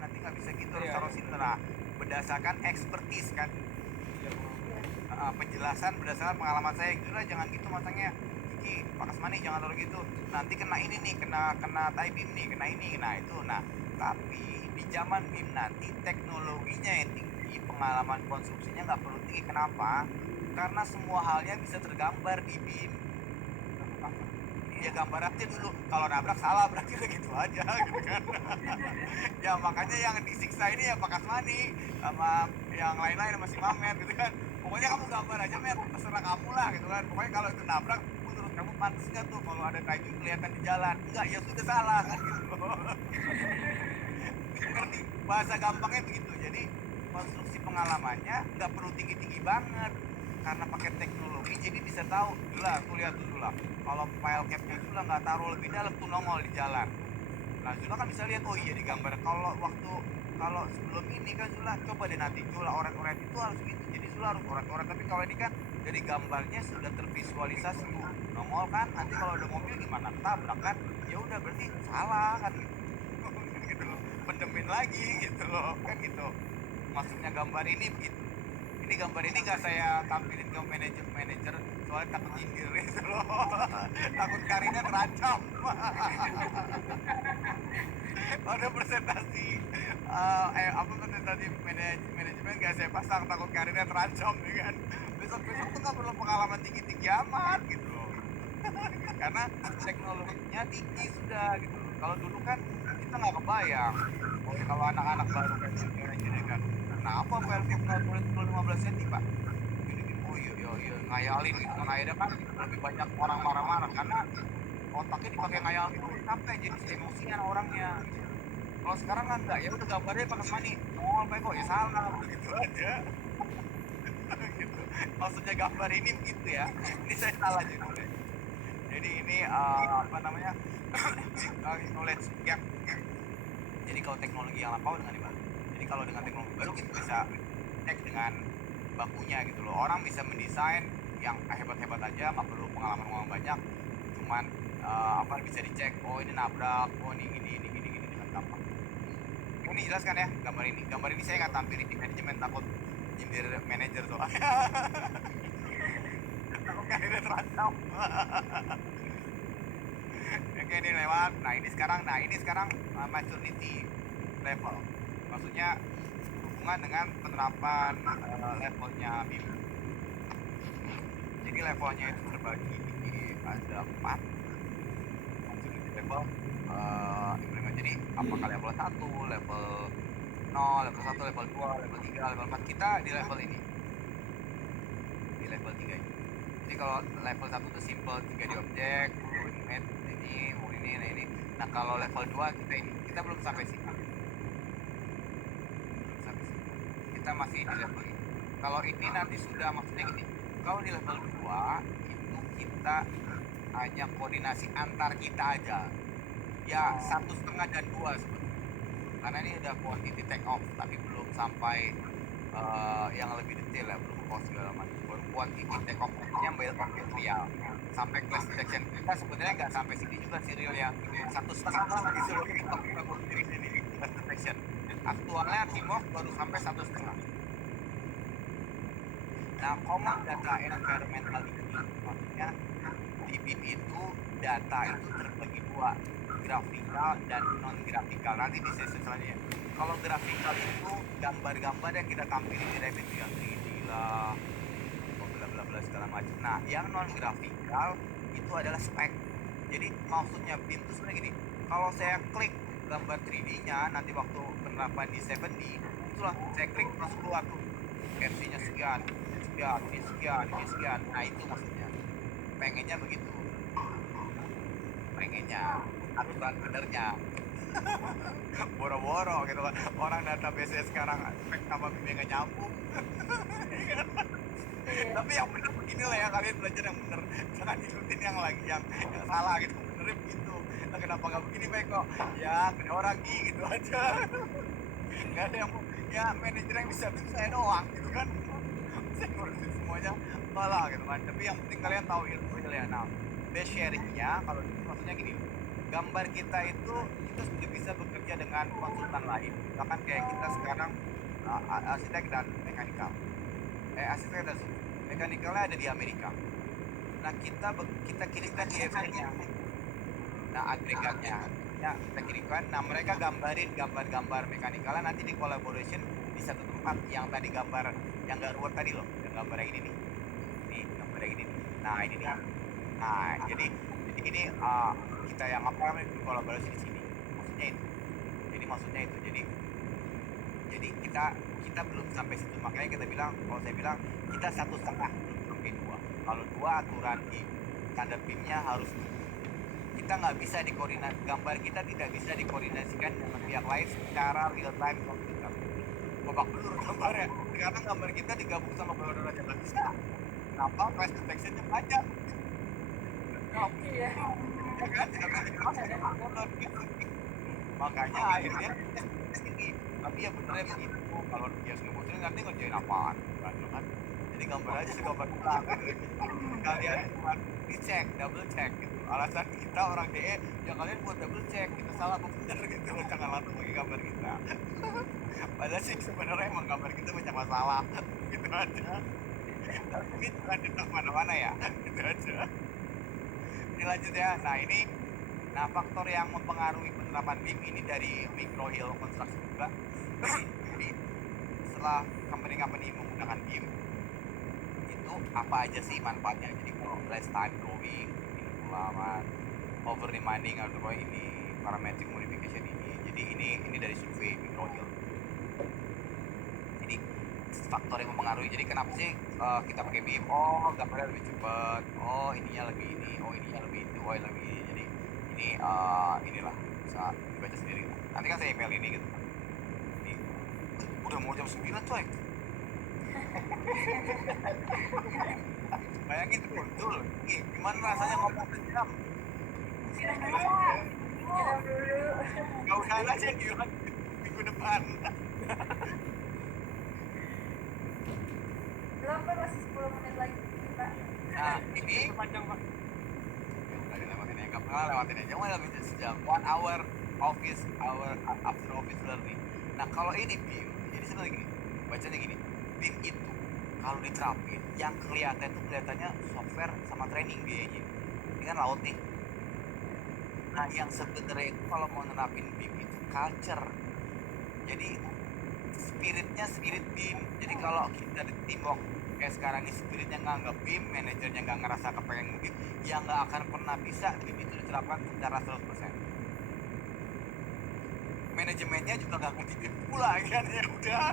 nanti nggak bisa gitu, harus taruh sini. Nah, berdasarkan expertise kan. Penjelasan berdasarkan pengalaman saya, gitu lah, jangan gitu masangnya. Kiki, Pak Kasmani jangan taruh gitu. Nanti kena ini nih, kena tie beam nih, kena ini, nah itu. Nah, tapi di zaman BIM nanti teknologinya yang tinggi, pengalaman konstruksinya nggak perlu tinggi. Kenapa? Karena semua halnya bisa tergambar di BIM. Ya gambar aja dulu. Kalau nabrak salah berarti udah gitu aja gitu kan. Ya makanya yang disiksa ini ya Pak Kasmani sama yang lain-lain sama si Mamet gitu kan. Pokoknya kamu gambar aja, Met, terserah kamu lah gitu kan. Pokoknya kalau itu nabrak, menurut kamu pantas nggak tuh kalau ada kayu kelihatan di jalan? Enggak, ya sudah salah kan gitu. Ngerti bahasa gampangnya begitu. Jadi konstruksi pengalamannya nggak perlu tinggi-tinggi banget, karena pakai teknologi jadi bisa tahu. Lah tuh, lihat tuh Zula, kalau file capnya Zula nggak taruh lebih dalam tuh nongol di jalan. Nah Zula kan bisa lihat, oh iya di gambar. Kalau sebelum ini kan Zula coba deh nanti Zula oret-oret itu harus gitu, jadi Zula harus oret-oret. Tapi kalau ini kan dari gambarnya sudah tervisualisasi tuh nongol kan. Nanti kalau ada mobil gimana, tabrak kan, ya udah berarti salah kan gitu. Gitu loh, pendemin lagi gitu loh kan gitu. Maksudnya gambar ini begitu. Ini gambar ini nggak saya tampilin ke manajer soalnya takut nyindir gitu loh. Takut karirnya terancam. Ada presentasi presentasi manajemen gak saya pasang, takut karirnya terancam nih kan. Besok tuh nggak perlu pengalaman tinggi gitu loh. Karena teknologinya tinggi sudah gitu loh. Kalau dulu kan kita nggak kebayang. Oh, kalau anak-anak baru kan gini kan, kenapa VLCAP nggak boleh 15 cm Pak? Gini, oh iya ngayalin gitu kan. Akhirnya kan lebih banyak orang marah-marah karena otaknya dipakai ngayal itu, sampai jadi emosian orangnya gitu. Kalau sekarang kan enggak, ya udah gambarnya pakai mani, oh baik kok, ya salah begitu aja. Gitu. Maksudnya gambar ini begitu ya. Ini saya salah judulnya. Jadi ini apa namanya? Knowledge gap. Jadi kalau teknologi yang lampau dengan yang baru. Jadi kalau dengan teknologi baru kita bisa cek dengan bakunya gitu loh. Orang bisa mendesain yang hebat-hebat aja, nggak perlu pengalaman banyak. Cuman bisa dicek, oh ini nabrak, oh ini gini dengan gampang. Ini jelas kan ya gambar ini saya nggak tampilin di manajemen, takut nyindir manajer soalnya. Takut karirnya terancam. Oke, ini lewat. Nah ini sekarang maturity level, maksudnya hubungan dengan penerapan levelnya BIM. Jadi levelnya itu terbagi ada 4 maturity level. Jadi apakah level 1, level 0, level 1, level 2, level 3, level 4. Kita di level ini, di level 3 ini. Jadi kalau level 1 itu simple, 3D objek, ini. Nah kalau level 2 kita belum sampai sini. Kita masih di level ini. Kalau ini nanti sudah, maksudnya gini, kalau di level 2 itu kita hanya koordinasi antar kita aja. Ya 1,5 dan 2 sebetulnya. Karena ini udah quantity take off, tapi belum sampai yang lebih detail ya, belum cost segala macam. Baru quantity take off yang bayar pakai real. Sampai class detection kita sebenarnya nggak sampai sini juga serial ya, 1,5 gitu loh. Kita berdiri sini class detection. Aktualnya TIMOF baru sampai 1,5. Nah, common data environmental ini maksudnya di BIM itu data itu terbagi dua, grafikal dan non grafikal. Nanti di sesi selanjutnya. Kalau grafikal itu gambar-gambar yang kita tampilin di Revit yang 3D lah, bla bla bla segala macam. Nah, yang non grafikal itu adalah spek. Jadi maksudnya BIM itu sebenarnya gini. Kalau saya klik gambar 3D-nya nanti waktu penerapan di 7D, itulah saya klik terus keluar tuh versinya sekian. Ini sekian. Nah itu maksudnya. Pengennya begitu. Aturan benernya. Boro-boro gitu kan. Orang database sekarang spek sama BIM nggak nyambung. Tapi yang bener begini lah ya, kalian belajar yang bener. Jangan ikutin yang salah gitu. Benernya begitu. Nah, kenapa nggak begini baik kok? Ya ada orang gitu aja. Nggak ada yang ya manajer yang bisa saya doang gitu kan. Saya ngurusin semuanya malah gitu kan. Tapi yang penting kalian tahu ilmu ya. Nah, base sharingnya kalau itu maksudnya gini, gambar kita itu sudah bisa bekerja dengan konsultan lain. Bahkan kayak kita sekarang arsitek dan mekanikal. Arsitek dan mekanikalnya ada di Amerika. Nah kita kirimkan DFX-nya. Nah agregatnya ya kita kirimkan. Nah mereka gambarin gambar-gambar mekanikalnya nanti di collaboration di satu tempat yang tadi gambar yang nggak ruwet tadi loh, yang gambar yang ini nih. Ini gambar yang ini nih. Nah ini nih. Nah jadi ini kita yang apa namanya kolaborasi di sini. Maksudnya itu. Jadi maksudnya itu. Jadi kita belum sampai situ, makanya kita bilang, kalau saya bilang kita 1,5 belum sampai 2. Kalau 2 aturan di standar BIM-nya harus, kita nggak bisa dikoordinasi, gambar kita tidak bisa dikoordinasikan dengan pihak lain secara real time komputer. Babak belur gambarnya, ternyata gambar kita digabung sama beberapa aja nggak bisa. Kenapa? Flash detection-nya banyak. Iya. Ya kan? Makanya akhirnya ini, tapi ya benernya begitu. Kalau dia ngebutin nanti ngerjain apaan? Kan? Jadi gambar aja segambar ulang. Kalian cuma dicek, double check gitu. Alasan kita orang DE, ya kalian buat double check, kita salah apa benar gitu. Jangan langsung pakai gambar kita. Padahal sih sebenarnya emang gambar kita banyak masalah. Gitu aja. Tapi ini bukan tentang mana-mana ya. Gitu aja. Ini lanjut ya. Nah faktor yang mempengaruhi penerapan BIM ini dari micro hill construction juga. Jadi setelah company menggunakan BIM itu apa aja sih manfaatnya? Jadi kalau less time drawing, ini ulama, over demanding atau ini parametric modification ini. Jadi ini dari survei micro hill. Jadi faktor yang mempengaruhi. Jadi kenapa sih kita pakai BIM? Oh gambarnya lebih cepat. Oh ininya lebih ini. Oh ininya lebih itu. Oh lebih ini. Jadi ini inilah bisa dibaca sendiri. Nanti kan saya email ini gitu. Ini udah mau jam 9 coy. Bayangin betul. Gimana rasanya ngomong sejam? Siram dulu. Gak usah aja minggu depan. Belum Pak, masih 10 menit lagi Pak. Nah ini panjang Pak. Ya udah dilewatin aja, nggak pernah lewatin aja. Cuma lebih sejam. 1 hour office hour after office learning. Nah kalau ini BIM, jadi sebenarnya gini, bacanya gini. BIM itu kalau diterapin, yang kelihatan itu kelihatannya software sama training biayanya. Ini kan laut nih. Nah yang sebenarnya itu kalau mau nerapin BIM itu culture. Jadi spiritnya spirit BIM. Jadi kalau kita di teamwork kayak sekarang ini spiritnya nggak anggap BIM, manajernya nggak ngerasa kepengen BIM, ya nggak akan pernah bisa BIM itu diterapkan secara 100%. Manajemennya juga nggak ngerti BIM pula kan, ya udah.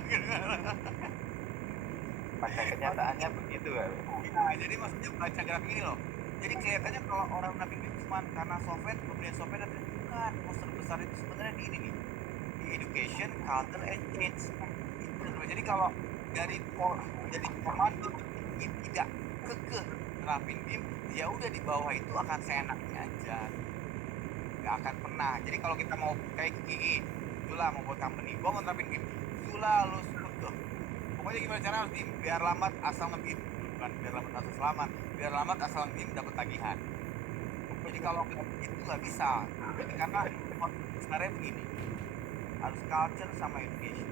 Pada kenyataannya begitu kan. Nah, jadi maksudnya baca grafik ini loh. Jadi kelihatannya kalau orang nerapin BIM cuma karena software, pembelian software dan bukan. Poster besar itu sebenarnya di ini nih, di education, culture, and change. Itu jadi kalau dari komando tidak kekeh nerapin BIM, ya udah di bawah itu akan seenaknya aja, nggak akan pernah. Jadi kalau kita mau kayak gigi, Zula mau buat company, gua mau nerapin BIM, Zula lu tuh, pokoknya gimana cara harus BIM, biar lambat asal nge-BIM, bukan biar lambat asal selamat, biar lambat asal nge-BIM dapat tagihan. Jadi kalau itu nggak bisa, jadi karena sebenarnya begini, harus culture sama education.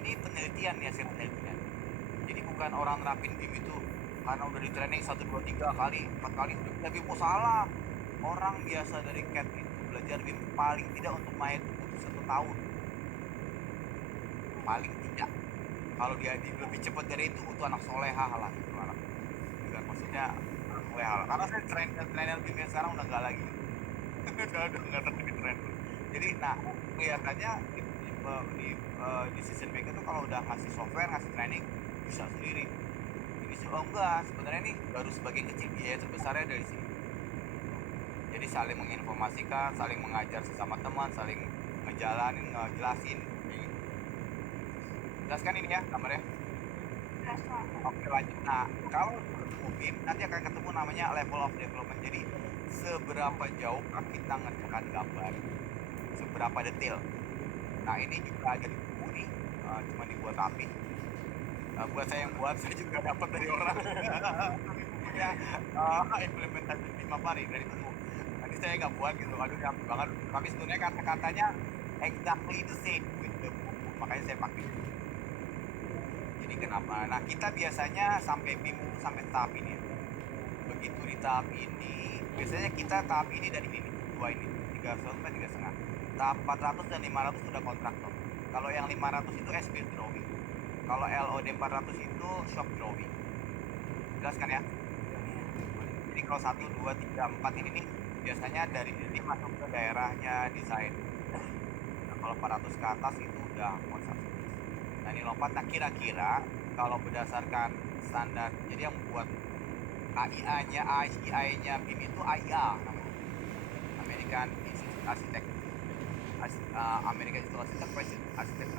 Ini penelitian ya, hasil penelitian. Jadi bukan orang nerapin BIM itu karena udah di training 1, 2, 3 kali, 4 kali udah bisa BIM. Oh salah. Orang biasa dari CAD itu belajar BIM paling tidak untuk main butuh 1 tahun. Paling tidak. Kalau dia lebih cepat dari itu butuh anak soleha lah gitu anak. Bukan maksudnya soleha. Karena saya trainer BIM sekarang udah nggak lagi. udah nggak terjadi tren. Jadi nah kelihatannya di decision maker tuh kalau udah ngasih software, ngasih training bisa sendiri. Ini enggak, sebenarnya ini baru sebagian kecil, biaya terbesarnya dari sini. Jadi saling menginformasikan, saling mengajar sesama teman, saling ngejalanin, ngejelasin. Jelaskan ini ya gambarnya. Oke lanjut. Nah kalau ketemu BIM nanti akan ketemu namanya level of development. Jadi seberapa jauh kita ngerjakan gambar, seberapa detail. Nah ini juga ada di buku nih, cuma dibuat rapi. Buat saya yang buat, saya juga dapat dari orang. Bukunya implementasi 5 hari dari buku. ini saya nggak buat gitu, aduh nyampe banget. Tapi sebenarnya kata-katanya exactly the same with the buku, makanya saya pakai. Jadi kenapa? Nah kita biasanya sampai BIM itu sampai tahap ini. Begitu di tahap ini, biasanya kita tahap ini dan ini dua ini 300 sampai 3,5. Tahap 400 dan 500 sudah kontraktor. Kalau yang 500 itu SB drawing. Kalau LOD 400 itu shop drawing. Jelas kan ya? Jadi kalau 1, 2, 3, 4 ini nih biasanya dari ini masuk ke daerahnya desain. Nah, kalau 400 ke atas itu udah konstruksi. Nah ini lompat. Nah kira-kira kalau berdasarkan standar, jadi yang buat AIA-nya BIM itu AIA namanya, American Institute Architect, American Institute of Architect,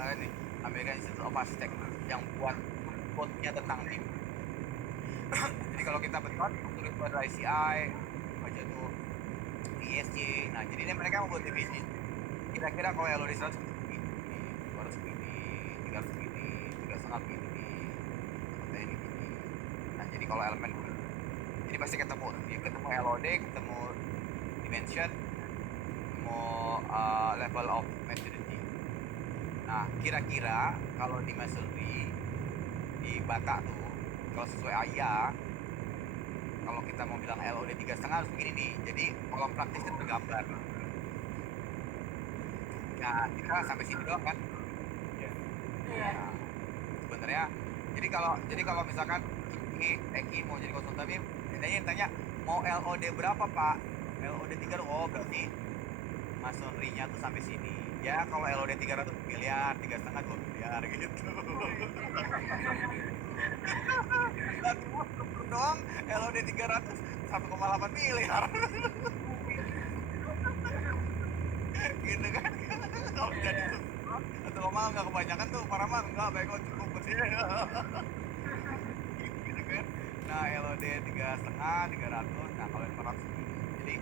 American Institute of Architect yang buat code-nya tentang BIM. Jadi kalau kita betul tulis pada ICI aja tuh ISC. Nah jadi ini mereka membuat divisi. Kira-kira kalau LOD 100 begini, 200 begini, 300 begini, 3,5 begini, seperti ini gini. Nah jadi kalau elemen jadi pasti ketemu LOD, ketemu dimension, ketemu level of maturity. Nah kira-kira kalau di masonry di bata tuh kalau sesuai AIA, kalau kita mau bilang LOD 3,5 harus begini nih. Jadi kolom praktisnya bergambar. Nah kita sampai sini doang kan? Iya. Nah, sebenarnya jadi kalau misalkan Eki mau jadi konsultan BIM, yang tanya mau LOD berapa Pak? LOD 3, oh berarti masonry-nya tuh sampai sini. Ya kalau LOD 300 miliar, 3,5 2 miliar gitu. Doang LOD 300 1,8 miliar. Gitu kan. Kalau jadi atau mal nggak kebanyakan tuh para mah nggak baik kok cukup sih. Gitu kan. Nah LOD 3,5 300, nah kalau 400 jadi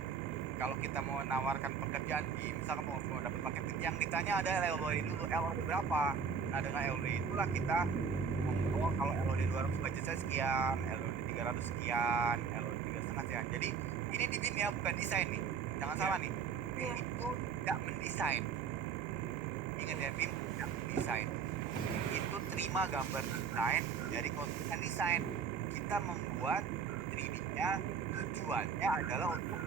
kalau kita mau menawarkan pekerjaan di misalkan mau dapat paket yang ditanya ada LOD dulu, LOD berapa. Nah dengan LOD itulah kita oh kalau LOD 200 budget saya sekian, LOD 300 sekian, LOD 3,5 sekian. Jadi ini di BIM ya, bukan desain nih, jangan salah nih. BIM itu tidak mendesain. Ingat ya, BIM tidak mendesain. Itu terima gambar desain dari konsultan desain. Kita membuat 3D-nya, tujuannya adalah untuk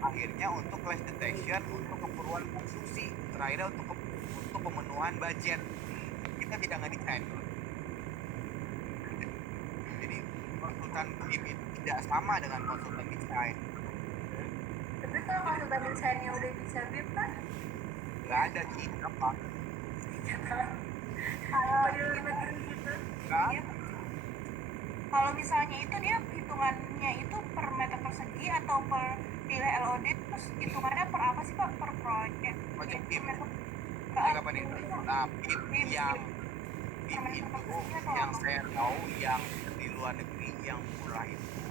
akhirnya untuk clash detection, untuk keperluan konstruksi, terakhirnya untuk pemenuhan budget. Kita tidak ngedesain. Jadi konsultan BIM itu tidak sama dengan konsultan desain. Tapi kalau konsultan desainnya udah bisa BIM kan? Nggak ada sih, apa? Kalau di negeri gitu. Nggak. Kalau misalnya itu dia hitungannya itu per meter persegi atau per nilai LOD, terus hitungannya per apa sih Pak? Per proyek? Project BIM. Proyek Apa nih? Nah, BIM yang BIM itu yang saya tahu yang di luar negeri yang murah itu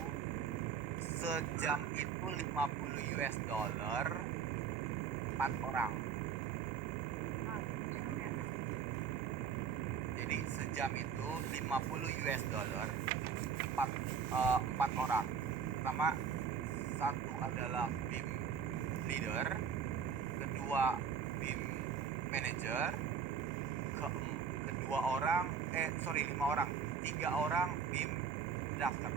sejam itu 50 US dollar 4 orang. Jadi sejam itu 50 US dollar 4 orang. Pertama, satu adalah BIM leader, kedua BIM manager, kedua orang 5 orang, 3 orang BIM drafter.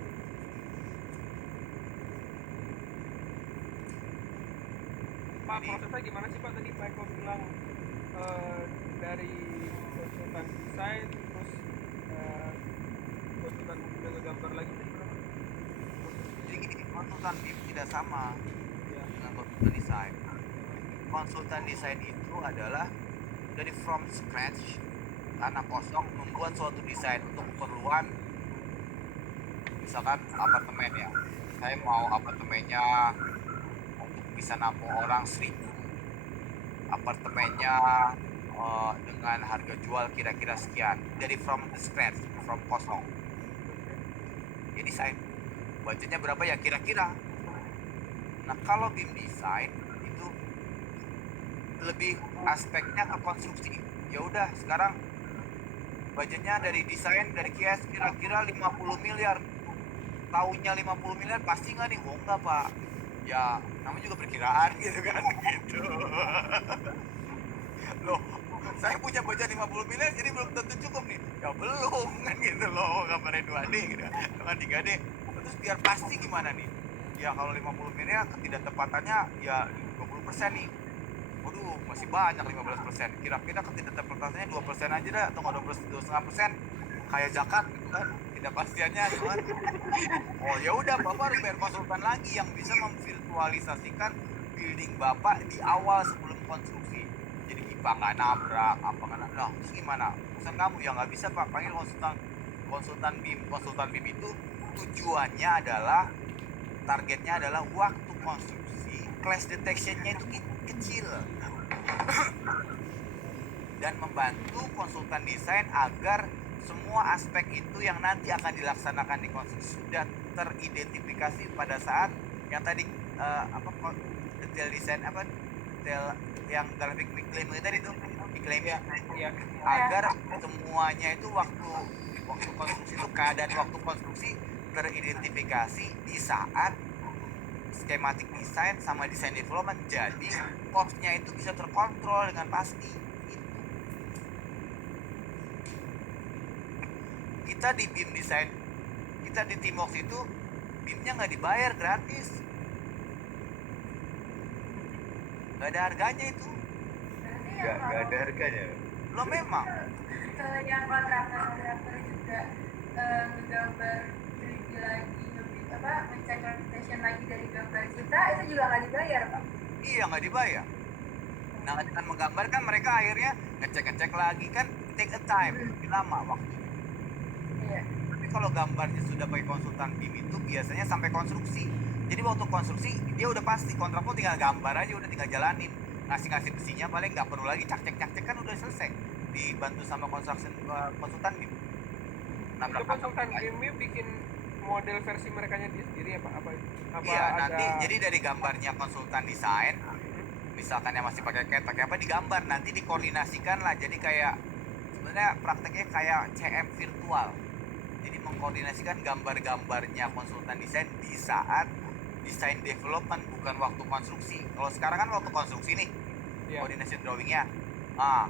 Pak, Jadi- prosesnya gimana sih Pak? Tadi Pak Eko bilang dari konsultan desain, terus konsultan udah ngegambar lagi tadi berapa? Jadi gini, konsultan BIM tidak sama Ya. dengan konsultan desain. Konsultan desain itu adalah dari from scratch, tanah kosong, membuat suatu desain untuk keperluan misalkan apartemen ya. Saya mau apartemennya untuk bisa nampung orang 1.000. Apartemennya dengan harga jual kira-kira sekian. Jadi from the scratch, from kosong. Ya desain. Budgetnya berapa ya kira-kira. Nah kalau BIM desain itu lebih aspeknya ke konstruksi. Ya udah sekarang budgetnya dari desain dari kias kira-kira 50 miliar. Tahunnya 50 miliar pasti nggak nih? Oh enggak Pak. ya namanya juga perkiraan gitu kan gitu. Loh, saya punya budget 50 miliar jadi belum tentu cukup nih. Ya belum kan gitu loh, gambarnya 2D gitu dengan 3D. Terus biar pasti gimana nih? Ya kalau 50 miliar ketidaktepatannya ya 20% nih. Waduh, masih banyak 15%. Kira-kira ketidaktepatannya 2% aja dah, atau nggak 2,5%. Kayak zakat gitu kan, tidak pastiannya gitu kan. Oh ya udah, Bapak harus bayar konsultan lagi yang bisa memvirtualisasikan building Bapak di awal sebelum konstruksi. Jadi IPA nggak nabrak, apa nggak nabrak. Nah, terus gimana? Urusan kamu ya nggak bisa Pak, panggil konsultan BIM. Konsultan BIM itu tujuannya adalah, targetnya adalah waktu konstruksi, clash detection-nya itu kecil. Dan membantu konsultan desain agar semua aspek itu yang nanti akan dilaksanakan di konstruksi sudah teridentifikasi pada saat yang tadi detail desain detail yang grafik klaim tadi itu diklaim ya, agar semuanya itu waktu konstruksi itu keadaan waktu konstruksi teridentifikasi di saat skematik desain sama desain development, jadi cost-nya itu bisa terkontrol dengan pasti. Kita di BIM desain, kita di Teamworks itu BIM-nya nggak dibayar, gratis, nggak ada harganya itu. Nggak ada harganya. Lo memang Yang kontraktor juga menggambar 3D lagi, mencek representation lagi dari gambar kita, itu juga nggak dibayar, Pak. iya nggak dibayar. Nah dengan menggambar kan mereka akhirnya ngecek lagi kan, take a time, lebih lama waktunya. Iya. Tapi kalau gambarnya sudah pakai konsultan BIM itu biasanya sampai konstruksi. Jadi waktu konstruksi dia udah pasti, kontraktor tinggal gambar aja, udah tinggal jalanin, ngasih besinya, paling nggak perlu lagi cek kan udah selesai, dibantu sama konsultan BIM. Itu konsultan BIM bikin model versi mereka sendiri ya Pak? Apa Iya, ada... nanti jadi dari gambarnya konsultan desain, misalkan yang masih pakai CAD, pakai apa, digambar, nanti dikoordinasikan lah, jadi kayak sebenarnya prakteknya kayak CM virtual. Jadi mengkoordinasikan gambar-gambarnya konsultan desain di saat desain development, bukan waktu konstruksi. Kalau sekarang kan waktu konstruksi nih, koordinasi drawingnya,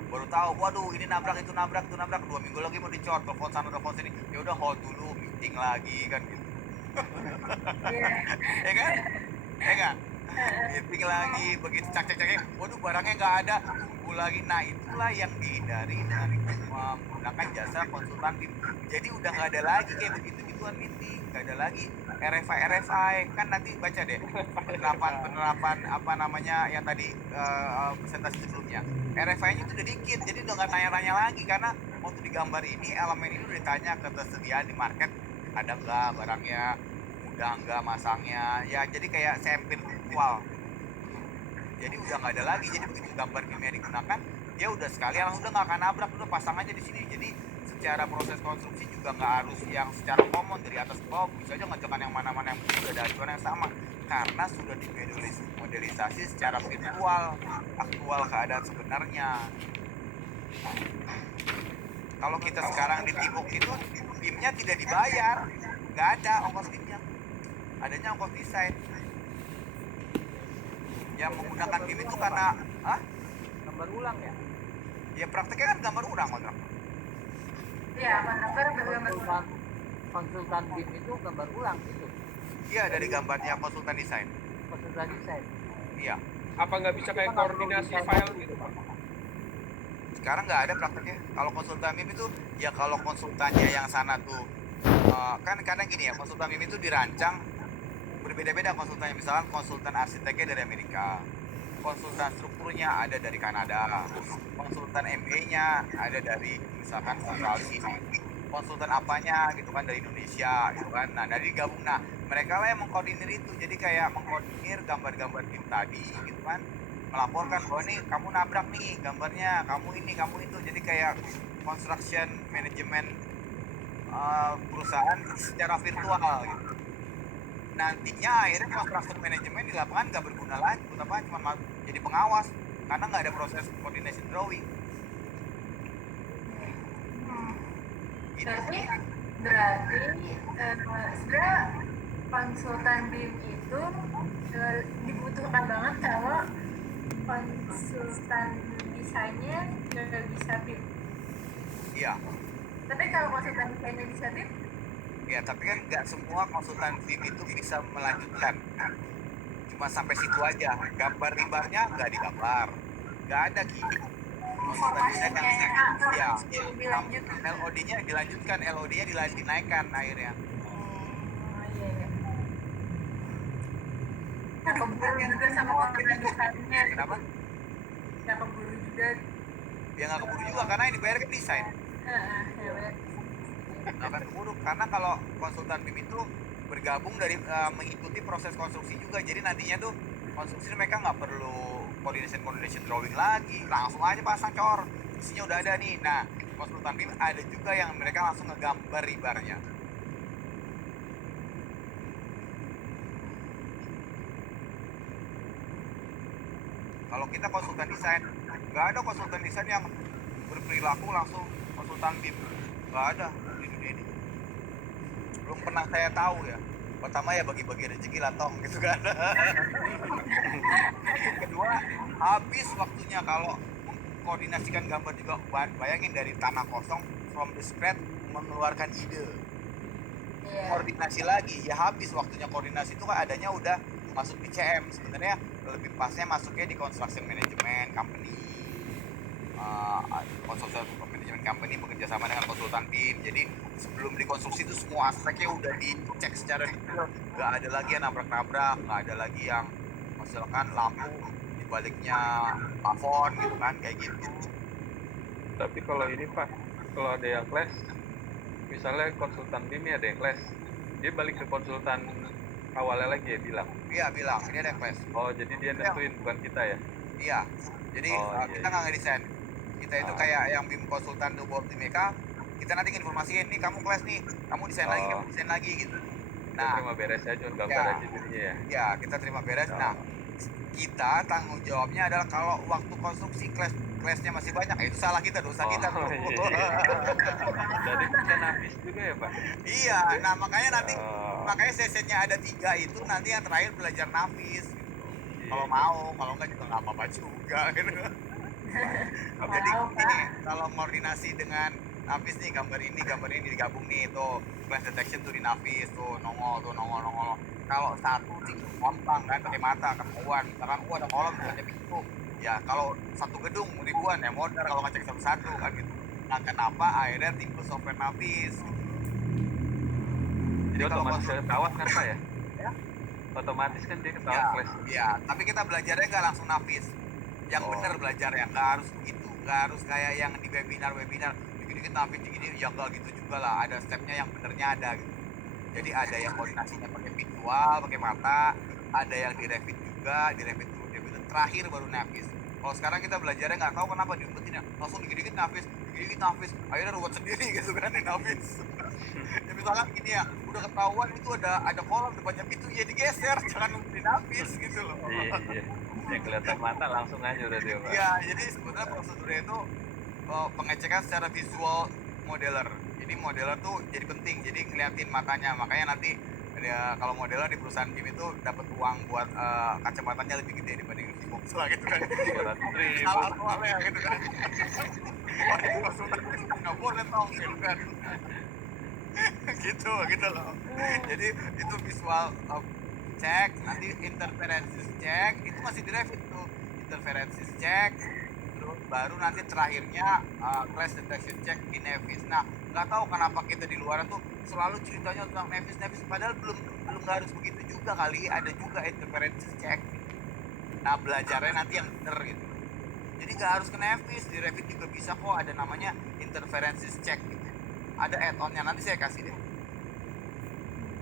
baru tahu, waduh ini nabrak itu nabrak 2 minggu lagi mau dicor, telepon sana telepon sini, ya udah hold dulu, meeting lagi kan gitu. Ya kan? Ya kan? Meeting lagi, begitu cek, waduh barangnya nggak ada, tunggu lagi. Nah itulah yang dihindari dengan menggunakan jasa konsultan BIM. Jadi udah nggak ada lagi kayak begitu-gituan meeting, nggak ada lagi RFI kan, nanti baca deh penerapan apa namanya yang tadi presentasi sebelumnya. RFI-nya tuh udah dikit, jadi udah nggak tanya-tanya lagi, karena waktu digambar ini elemen ini udah ditanya ketersediaan di market, ada nggak barangnya, mudah nggak masangnya, ya jadi kayak sampel virtual. Jadi udah nggak ada lagi, jadi begitu gambar BIM digunakan, dia udah sekalian langsung udah nggak akan nabrak, udah pasang aja di sini. Jadi secara proses konstruksi juga nggak harus yang secara common dari atas ke bawah, bisa aja ngajakan yang mana-mana yang penting udah ada acuan yang sama, karena sudah dimodelisasi secara virtual, aktual keadaan sebenarnya. Kalau kita sekarang di Teamworks itu BIM-nya tidak dibayar, nggak ada ongkos BIM-nya, adanya ongkos desain. Yang menggunakan BIM itu karena Gambar ulang ya? ya prakteknya kan gambar ulang kontraktor. Iya, kontraktor bergambar ulang. Konsultan BIM itu gambar ulang gitu. Iya, dari gambarnya konsultan desain. Konsultan desain. Iya. Apa nggak bisa kayak koordinasi file gitu Pak? Sekarang nggak ada prakteknya. Kalau konsultan BIM itu ya kalau konsultannya yang sana tuh kan kadang gini ya, konsultan BIM itu dirancang berbeda-beda konsultannya. Misalkan konsultan arsiteknya dari Amerika, konsultan strukturnya ada dari Kanada, konsultan MA-nya ada dari misalkan Australia, konsultan apanya gitu kan dari Indonesia gitu kan. Nah dari gabung, nah mereka lah yang mengkoordinir itu, jadi kayak mengkoordinir gambar-gambar BIM tadi gitu kan, melaporkan bahwa nih kamu nabrak nih gambarnya, kamu ini kamu itu, jadi kayak construction management perusahaan secara virtual gitu. Nantinya akhirnya construction management di lapangan nggak berguna lagi, apa cuma jadi pengawas karena nggak ada proses coordination drawing. Berarti sebenarnya konsultan BIM itu dibutuhkan banget kalau konsultan desainnya nggak bisa BIM. Iya. Tapi kalau konsultan desainnya bisa BIM, Ya, tapi kan nggak semua konsultan BIM itu bisa melanjutkan. Cuma sampai situ aja. Gambar ribarnya nggak digambar. Nggak ada gini. Konsultan desain Informasinya yang ya dilanjut. LOD-nya dilanjutkan, LOD-nya dinaikkan akhirnya. oh iya ya. Nggak keburu juga sama konsultan desainnya. Kenapa? Nggak keburu juga. Ya nggak keburu juga karena ini bayar kan desain. Ya benar. Nggak akan keburu karena kalau konsultan BIM itu bergabung dari mengikuti proses konstruksi juga. Jadi nantinya tuh konstruksi mereka nggak perlu coordination drawing lagi, langsung aja pasang cor, isinya udah ada nih. Nah, konsultan BIM ada juga yang mereka langsung ngegambar ribarnya. Kalau kita konsultan desain, nggak ada konsultan desain yang berperilaku langsung konsultan BIM, nggak ada di dunia ini. Belum pernah saya tahu ya. Pertama ya bagi-bagi rezeki lah tong gitu kan. Kedua, habis waktunya kalau mengkoordinasikan gambar juga. Bayangin dari tanah kosong from the scratch mengeluarkan ide. Iya. Koordinasi lagi, ya habis waktunya koordinasi itu kan adanya udah masuk di CM. Sebenarnya lebih pasnya masuknya di construction management company. Construction management company bekerja sama dengan konsultan BIM. Jadi sebelum dikonstruksi itu semua aspeknya udah dicek secara detail. Nggak ada lagi yang nabrak-nabrak, nggak ada lagi yang misalkan lampu di baliknya plafon gitu kan, kayak gitu. Tapi kalau ini Pak, kalau ada yang clash, misalnya konsultan BIM ada yang clash, dia balik ke konsultan awalnya lagi ya bilang. Iya bilang, ini ada yang clash. Oh jadi dia nentuin bukan kita ya? Iya, jadi Iya, kita nggak ngedesain. Kita itu kayak yang BIM konsultan tuh buat timeka, kita nanti informasiin nih kamu kelas nih, kamu desain lagi, kamu desain lagi gitu. Kita terima beres aja, gambar aja jadinya ya. Ya kita terima beres. Nah, kita tanggung jawabnya adalah kalau waktu konstruksi kelasnya masih banyak, itu salah kita, dosa kita tuh. Jadi bisa nafis juga ya Pak? Iya, nah makanya sesinya ada 3 itu nanti yang terakhir belajar nafis. Gitu. Kalau mau, kalau enggak juga nggak apa-apa juga. Gitu. Jadi ini kalau koordinasi dengan nafis nih, gambar ini digabung nih tuh clash detection tuh di nafis tuh nongol. Kalau satu sih gampang kan pakai mata ketahuan, misalkan ada kolom ada pintu ya. Kalau satu gedung ribuan ya modal kalau ngecek satu-satu kan gitu. Nah kenapa akhirnya timbul software nafis gitu. Jadi otomatis ketahuan kan Pak ya? Otomatis kan dia ketahuan clash. Iya, tapi kita belajarnya nggak langsung nafis. Yang benar belajar ya, nggak harus begitu, nggak harus kayak yang di webinar dikit-dikit nafis gini, ya nggak gitu juga lah, ada stepnya yang benernya ada gitu. Jadi ada yang koordinasinya pakai visual, pakai mata, ada yang di revit juga, di revit dulu, terakhir baru nafis. Kalau sekarang kita belajarnya nggak tahu kenapa diumpetin ya, langsung dikit-dikit nafis, akhirnya ruwet sendiri gitu kan di nafis. Ya misalkan gini ya, udah ketahuan itu ada kolom depannya pintu ya digeser, jangan di nafis gitu loh. Iya. Yang kelihatan mata langsung aja udah dia Pak. Iya, jadi sebenarnya prosedurnya itu pengecekan secara visual modeler. Jadi modeler tuh jadi penting, jadi ngeliatin matanya. Makanya nanti kalau modeler di perusahaan BIM itu dapat uang buat kacamatanya lebih gede dibanding Xbox lah gitu kan. Salah soalnya gitu kan. Oh, ini konsultan nggak boleh tau gitu kan. gitu loh. Jadi itu visual cek, nanti interferences cek, itu masih di revit tuh, interferences cek, terus baru nanti terakhirnya clash detection check di nafis. Nah, nggak tahu kenapa kita di luaran tuh selalu ceritanya tentang nafis, padahal belum harus begitu juga kali, ada juga interferences check. Nah, belajarnya nanti yang bener gitu. Jadi nggak harus ke nafis, di revit juga bisa kok, ada namanya interferences check gitu. Ada add-onnya, nanti saya kasih deh.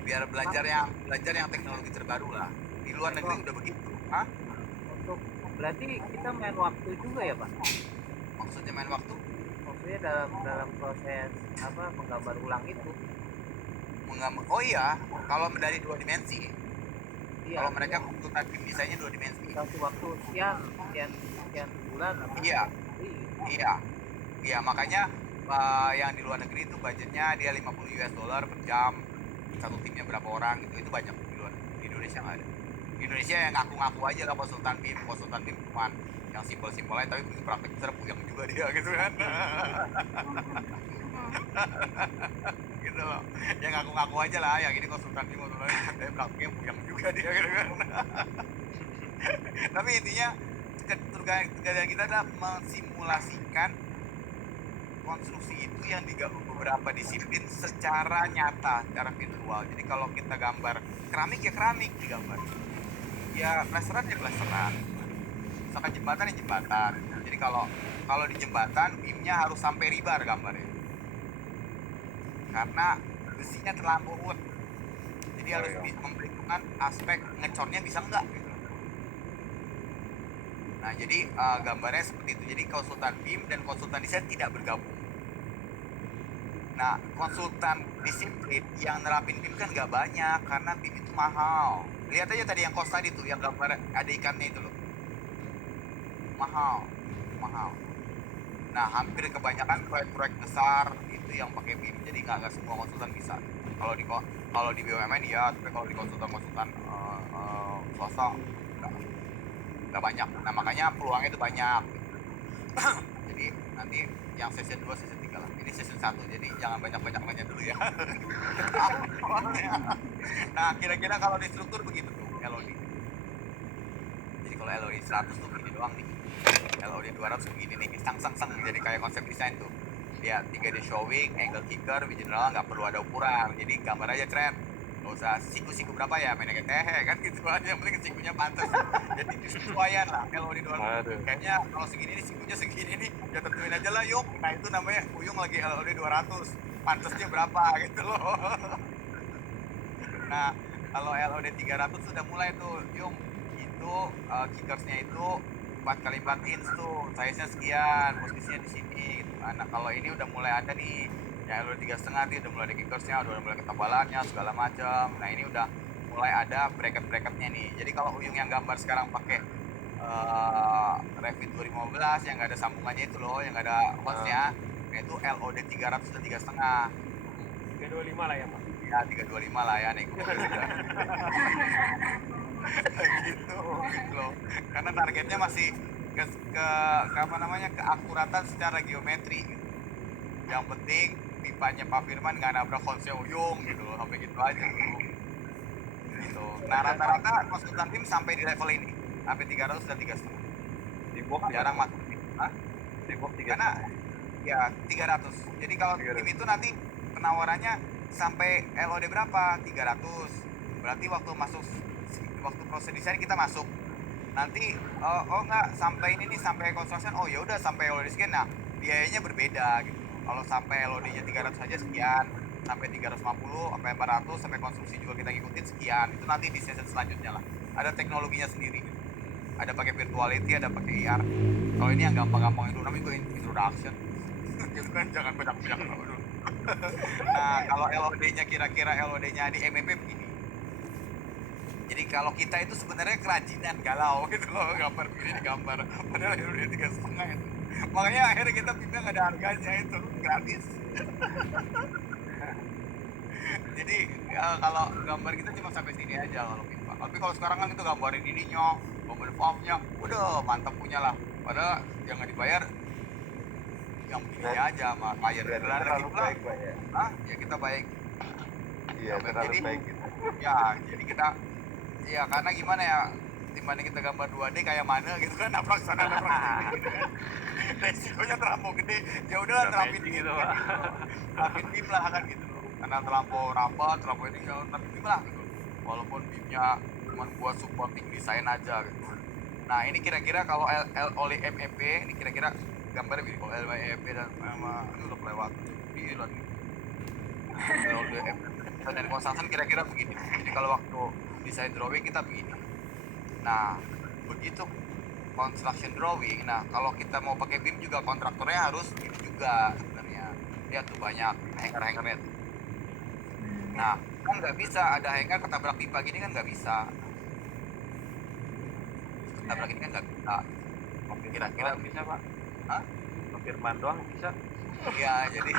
Biar belajar yang teknologi terbaru lah. Di luar negeri udah begitu. Hah? Untuk berarti kita main waktu juga ya Pak? Maksudnya main waktu? Maksudnya dalam proses menggambar ulang itu. Oh iya, kalau dari 2 dimensi. Iya, Kalau mereka membutuhkan tim desainnya 2 dimensi. Satu waktu sekian bulan. Iya, makanya yang di luar negeri itu budgetnya dia $50 per jam. satu timnya berapa orang gitu, itu banyak di luar. Di Indonesia nggak ada. Di Indonesia yang ngaku-ngaku aja lah konsultan BIM cuman yang simpel-simpel aja, tapi begitu praktek besar puyeng juga dia gitu kan. Gitu loh, yang ngaku-ngaku aja lah yang ini konsultan BIM tapi prakteknya puyeng juga dia gitu kan. Tapi intinya kerjaan kita adalah mensimulasikan konstruksi itu yang digabung beberapa disiplin secara nyata, secara virtual. Jadi kalau kita gambar keramik ya keramik digambar, ya plasteran ya plasteran, misalkan jembatan ya jembatan. Jadi kalau di jembatan BIM-nya harus sampai ribar gambarnya, karena besinya terlampau kuat. Jadi harus memperhitungkan aspek ngecornya bisa enggak gitu. Nah jadi gambarnya seperti itu. Jadi konsultan BIM dan konsultan desain tidak bergabung. Nah, konsultan disiplin yang nerapin BIM kan nggak banyak karena BIM itu mahal. Lihat aja tadi yang kos tadi tuh, yang gambar ada ikannya itu loh. Mahal. Nah, hampir kebanyakan proyek-proyek besar itu yang pakai BIM. Jadi nggak semua konsultan bisa. Kalau di BUMN ya, tapi kalau di konsultan swasta nggak banyak. Nah, makanya peluangnya itu banyak. Jadi nanti yang season 2, season 3 lah. Ini season 1, jadi jangan banyak-banyak nanya dulu ya. Nah, kira-kira kalau di struktur begitu tuh, LOD. Jadi kalau LOD 100 tuh begini doang nih. LOD 200 begini nih, sang. Jadi kayak konsep desain tuh. Dia 3D showing, angle kicker, general nggak perlu ada ukuran. Jadi gambar aja trend. Nggak usah siku berapa ya, main tehe kan gitu aja. Yang penting sikunya pantas. Jadi kesesuaian lah LOD 200. Kayaknya kalau segini nih sikunya segini nih, ya tentuin aja lah Yung. Nah itu namanya Uyung lagi LOD 200. Pantasnya berapa gitu loh. Nah kalau LOD 300 sudah mulai tuh Yung. Itu kickersnya itu 4x4 inch tuh, size-nya sekian, posisinya di sini gitu. Nah kalau ini udah mulai ada nih yang LOD 3,5 nih, udah mulai ada kickersnya, udah mulai ketebalannya segala macam. Nah ini udah mulai ada bracket-bracketnya nih. Jadi kalau Uyung yang gambar sekarang pakai Revit 2015 yang nggak ada sambungannya itu loh, yang nggak ada hostnya, itu LOD 300 dan 3,5. 325 lah ya Pak. Ya 325 lah ya nih. gitu loh. Karena targetnya masih ke apa namanya, keakuratan secara geometri gitu. Yang penting pipanya Pak Firman nggak nabrak konsep Uyung gitu loh, sampai gitu aja dulu. Gitu. Nah rata-rata konsultan tim sampai di level ini, sampai 300 dan 3,5. Di box Jarang masuk. Hah? di box 3. Karena ya 300. Jadi kalau tim itu nanti penawarannya sampai LOD berapa? 300. Berarti waktu proses desain kita masuk. Nanti enggak sampai ini nih, sampai construction, oh ya udah sampai LOD sekian. Nah, biayanya berbeda gitu. Kalau sampai LOD-nya 300 saja sekian, sampai 350, sampai 400, sampai konstruksi juga kita ngikutin sekian. Itu nanti di season selanjutnya lah. Ada teknologinya sendiri gitu. Ada pakai virtuality, ada pakai AR. Kalau ini yang gampang-gampang itu namanya juga introduction. Gitu kan, jangan banyak-banyak dulu. Nah, kalau LOD-nya kira-kira LOD-nya di MEP begini. Jadi kalau kita itu sebenarnya kerajinan galau gitu loh, gambar begini gambar, padahal LOD 3,5 itu. Makanya akhirnya kita pindah nggak ada harganya, itu gratis. Jadi kalau gambar kita cuma sampai sini aja kalau pipa. Tapi kalau sekarang kan itu gambarin ininya, gambar valve-nya, udah mantap punya lah. Padahal yang nggak dibayar yang begini aja sama klien. Terlalu baik Pak ya. Ya kita baik. Iya, terlalu Jadi- baik gitu. Ya, jadi kita ya karena gimana ya, dibanding kita gambar 2D kayak mana gitu kan, nabrak sana nabrak sini. Resikonya terlampau gede. Ya udah terapin matching BIM gitu, kan, Pak. gitu. Terapin BIM lah kan gitu loh. Karena terlampau rapat, terlampau ini ya terapin BIM lah gitu. Walaupun BIM-nya cuma buat supporting desain aja gitu. Nah, ini kira-kira kalau oleh MEP, ini kira-kira gambarnya begini. Kalau MEP dan sama ini udah kelewat. Gila nih. Kalau di dan construction kira-kira begini. Jadi kalau waktu desain drawing kita begini. Nah, begitu construction drawing. Nah, kalau kita mau pakai BIM juga kontraktornya harus BIM juga sebenarnya. Lihat tuh banyak hanger-hangernya tuh. Nah, kan nggak bisa ada hanger ketabrak pipa gini kan nggak bisa. Ketabrak ini kan nggak bisa. Kira-kira bisa Pak. Hah? Firman doang bisa. Iya, jadi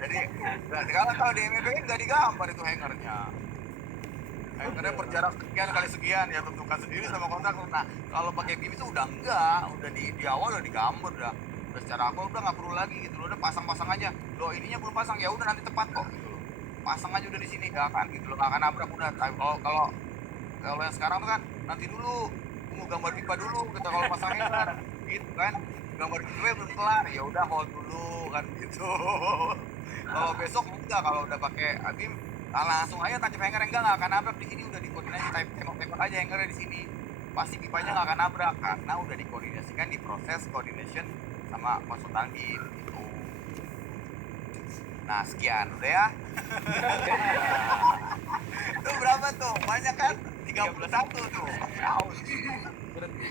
jadi kalau di MFP nggak digambar itu hangernya. Hangernya berjarak sekian kali sekian ya, tentukan sendiri sama kontraktor. Nah kalau pakai BIM itu udah enggak, udah di awal udah digambar, udah secara akal udah nggak perlu lagi gitu loh, udah pasang aja. Lo ininya belum pasang ya udah nanti tepat kok gitu loh. Pasang aja udah di sini nggak akan gitu loh, nggak akan nabrak udah. Kalau yang sekarang tuh kan nanti dulu tunggu gambar pipa dulu kita kalau pasangnya kan gitu kan, gambar pipa belum kelar ya udah hold dulu kan gitu. Kalau besok enggak, kalau udah pakai BIM langsung aja tancap hanger, nggak akan nabrak di sini, udah dikoordinasi, tembak aja hangernya di sini, pasti pipanya nggak akan nabrak karena udah dikoordinasikan, di proses coordination sama konsultan BIM gitu. Nah sekian udah ya. Itu berapa tuh? Banyak kan? 31 tuh. Berhenti.